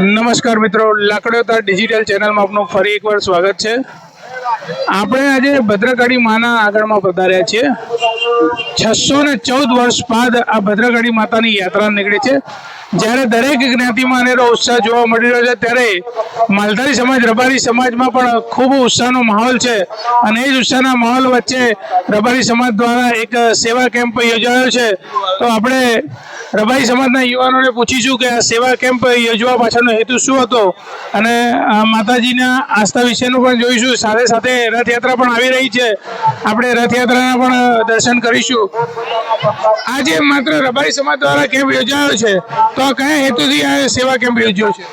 નમસ્કાર મિત્રો, લાકડીઓતા ડિજિટલ ચેનલમાં આપનું ફરી એકવાર સ્વાગત છે। આપણે આજે ભદ્રકાળી માના આગળમાં પધાર્યા છીએ। 614 વર્ષ બાદ આ ભદ્રકાળી માતાની યાત્રા નીકળી છે। જ્યારે દરેક જ્ઞાતિમાં અનેરો ઉત્સાહ જોવા મળી રહ્યો છે, ત્યારે માલધારી સમાજ રબારી સમાજમાં પણ ખૂબ ઉત્સાહનો માહોલ છે। અને એ જ ઉત્સાહના માહોલ વચ્ચે રબારી સમાજ દ્વારા એક સેવા કેમ્પ યોજાયો છે। તો આપણે રબારી સમાજના યુવાનોને પૂછીશું કે આ સેવા કેમ્પ યોજવા પાછળનો હેતુ શું હતો અને માતાજીના આસ્થા વિશેનું પણ જોઈશું। સાથે સાથે રથયાત્રા પણ આવી રહી છે, આપણે રથયાત્રાના પણ દર્શન કરીશું। આજે માત્ર રબારી સમાજ દ્વારા કેમ્પ યોજાયો છે, તો કયા હેતુથી આ સેવા કેમ્પ યોજ્યો છે?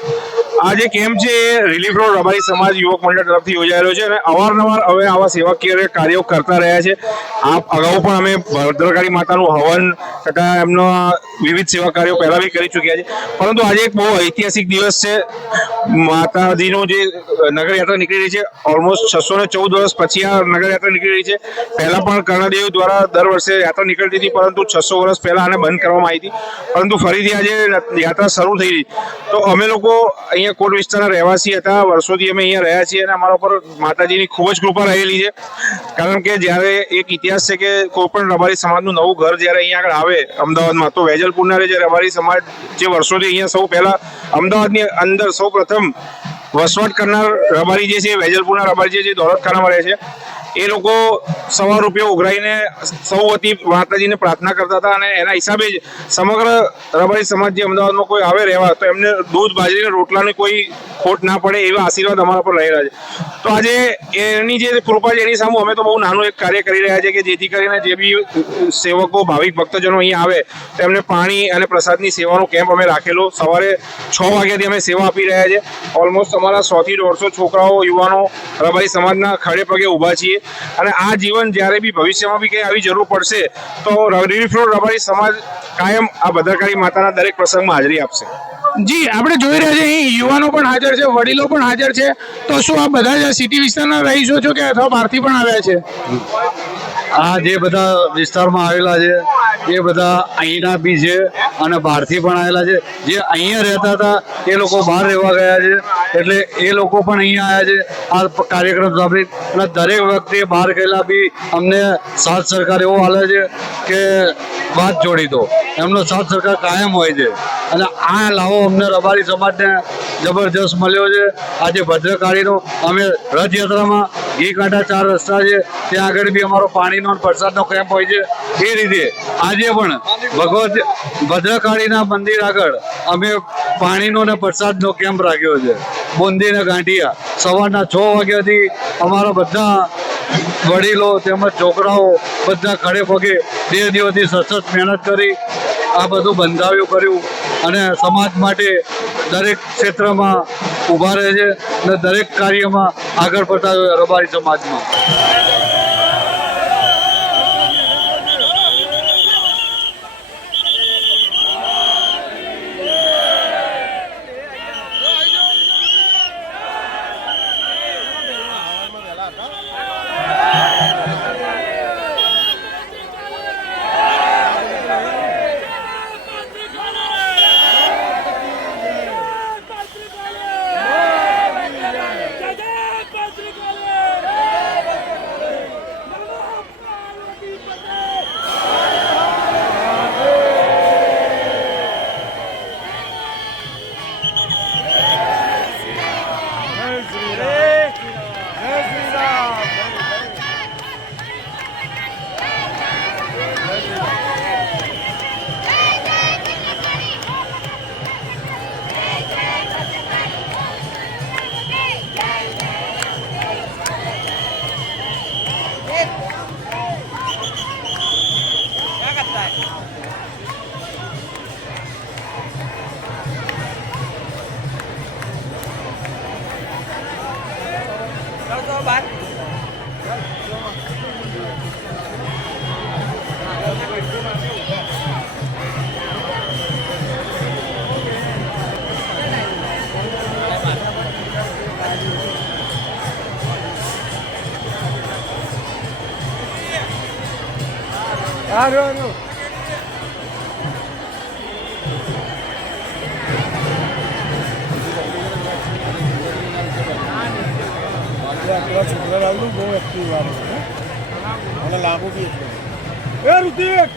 આ જે કેમ્પ છે એ રિલીફ રોડ રબારી સમાજ યુવક મંડળ તરફથી યોજાયેલો છે અને અવારનવાર હવે આવા સેવાકીય કાર્યો કરતા રહ્યા છે। આ અગાઉ પણ અમે ભદ્રકાળી માતાનું હવન તથા એમનો વિવિધ સેવા કાર્યો પહેલા બી કરી ચૂક્યા છે, પરંતુ આજે એક બહુ ઐતિહાસિક દિવસ છે। માતાજીનો જે નગરયાત્રા નીકળી રહી છે, ઓલમોસ્ટ 614 વર્ષ પછી આ નગરયાત્રા નીકળી રહી છે। પહેલા પણ કર્ણદેવ દ્વારા દર વર્ષે યાત્રા નીકળતી હતી, પરંતુ 600 વર્ષ પહેલા આને બંધ કરવામાં આવી હતી, પરંતુ ફરીથી આજે યાત્રા શરૂ થઈ રહી। તો અમે લોકો અહીંયા કોટ વિસ્તારના રહેવાસી હતા, વર્ષોથી અમે અહીંયા રહ્યા છીએ અને અમારા ઉપર માતાજીની ખૂબ જ કૃપા રહેલી છે। કારણ કે જ્યારે એક ઇતિહાસ છે કે કોઈ પણ રબારી સમાજનું નવું ઘર જ્યારે અહીંયા આગળ આવે અમદાવાદમાં, તો વેજલપુરના જે રબારી સમાજ જે વર્ષોથી અહીંયા સૌ પહેલા અમદાવાદની અંદર સૌ પ્રથમ વસવાટ કરનાર રબારી જે છે, વેજલપુરના રબારી જે દોલતખાનામાં રહે છે, એ લોકો ₹100 ઉઘરાઈને સૌ વતી માતાજીને પ્રાર્થના કરતા હતા અને એના હિસાબે જ સમગ્ર રબારી સમાજ જે અમદાવાદમાં કોઈ આવે રહેવા, તો એમને દૂધ બાજરીના રોટલાની કોઈ ખોટ ના પડે એવા આશીર્વાદ અમારા પર રહેલા છે। તો આજે એની જે કૃપા છે એની સામે અમે તો બહુ નાનું એક કાર્ય કરી રહ્યા છીએ કે જેથી કરીને જે બી સેવકો ભાવિક ભક્તજનો અહીંયા આવે તો એમને પાણી અને પ્રસાદની સેવાનો કેમ્પ અમે રાખેલો। સવારે 6 વાગ્યાથી અમે સેવા આપી રહ્યા છીએ। ઓલમોસ્ટ અમારા 100 થી 150 છોકરાઓ યુવાનો રબારી સમાજના ખડે પગે ઊભા છીએ અને આ જીવન જ્યારે બી ભવિષ્યમાં બી કંઈ આવી જરૂર પડશે તો રિલીફ રોડ રબારી સમાજ કાયમ આ ભદ્રકાળી માતાના દરેક પ્રસંગમાં હાજરી આપશે। જી, આપણે જોઈ રહ્યા છીએ અહીં યુવાનો પણ હાજર છે, વડીલો પણ હાજર છે। તો શું આ બધા જ સિટી વિસ્તારના રહીશો છો કે અથવા બહારથી પણ આવ્યા છે? આ જે બધા વિસ્તારમાં આવેલા છે એ બધા અહીંના બી છે અને બહારથી પણ આવેલા છે। જે અહીંયા રહેતા હતા એ લોકો બહાર રહેવા ગયા છે, એટલે એ લોકો પણ અહીંયા આવ્યા છે આ કાર્યક્રમ સાંભળી। અને દરેક વ્યક્તિ બહાર ગયેલા બી અમને સાથ સરકાર એવો હાલે છે કે વાત જોડી દો, એમનો સાથ સરકાર કાયમ હોય છે અને આ લાવો અમને રબારી સમાજને જબરજસ્ત મળ્યો છે। આજે ભદ્રકાળીનો અમે રથયાત્રામાં ઘી કાંઠા 4 રસ્તા છે, ત્યાં આગળ બી અમારો પાણીનો પ્રસાદનો કેમ્પ હોય છે। એ રીતે આજે પણ ભદ્રકાળીના મંદિર આગળ અમે પાણીનો ને પ્રસાદનો કેમ્પ રાખ્યો છે। બુંદી ને ગાંઠિયા સવારના 6 વાગ્યાથી અમારા બધા વડીલો તેમજ છોકરાઓ બધા ખડે પગે 2 દિવસથી સતત મહેનત કરી આ બધું બંધાવ્યું કર્યું અને સમાજ માટે દરેક ક્ષેત્રમાં ઊભા રહે છે અને દરેક કાર્યમાં આગળ પડતા રબારી સમાજમાં। રાહુલ બહુ એક્ટિવ વાળો છે અને લાભો બી એટલો એ ઋતિક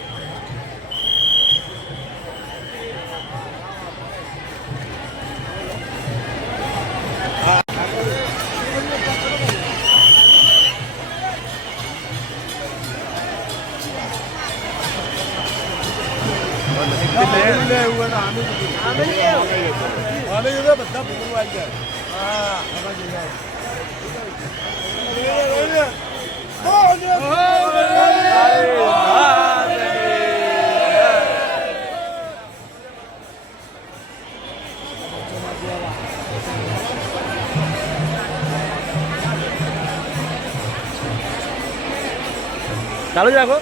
બધા ભૂલ આવી જાય ચાલુ જ રાખો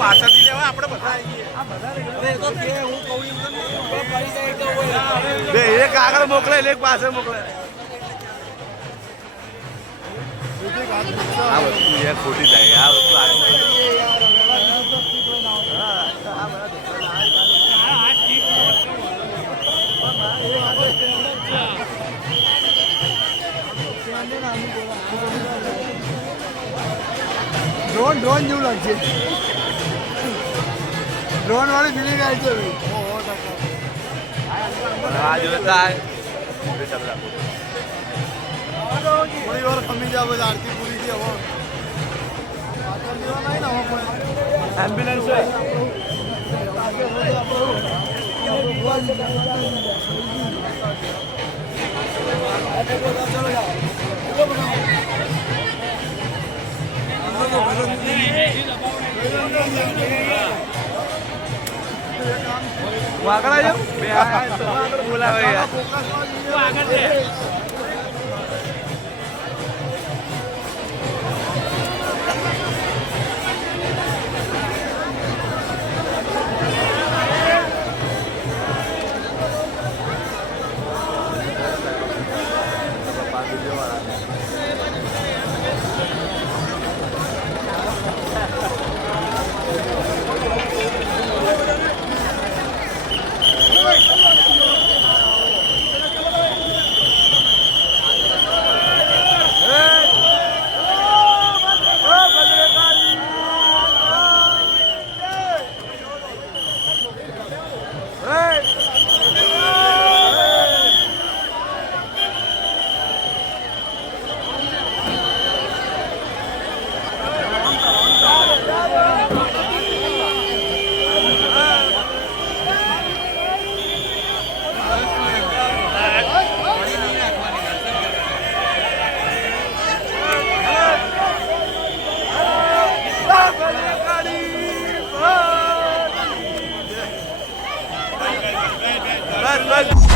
પાછળથી લેવા આપણે બધા એક આગળ મોકલે એક પાછળ મોકલે આ વસ્તુ યાર ખોટી જાય આ વસ્તુ ડ્રોન જેવું લાગશે ડ્રોન વાળી ફિલિંગ આવી છે થોડી વાર ખમી જાવ આરતી પૂરી છે હવે એમ્બ્યુલન્સ આગળ આવી બોલાવે આગળ છે બસ બસ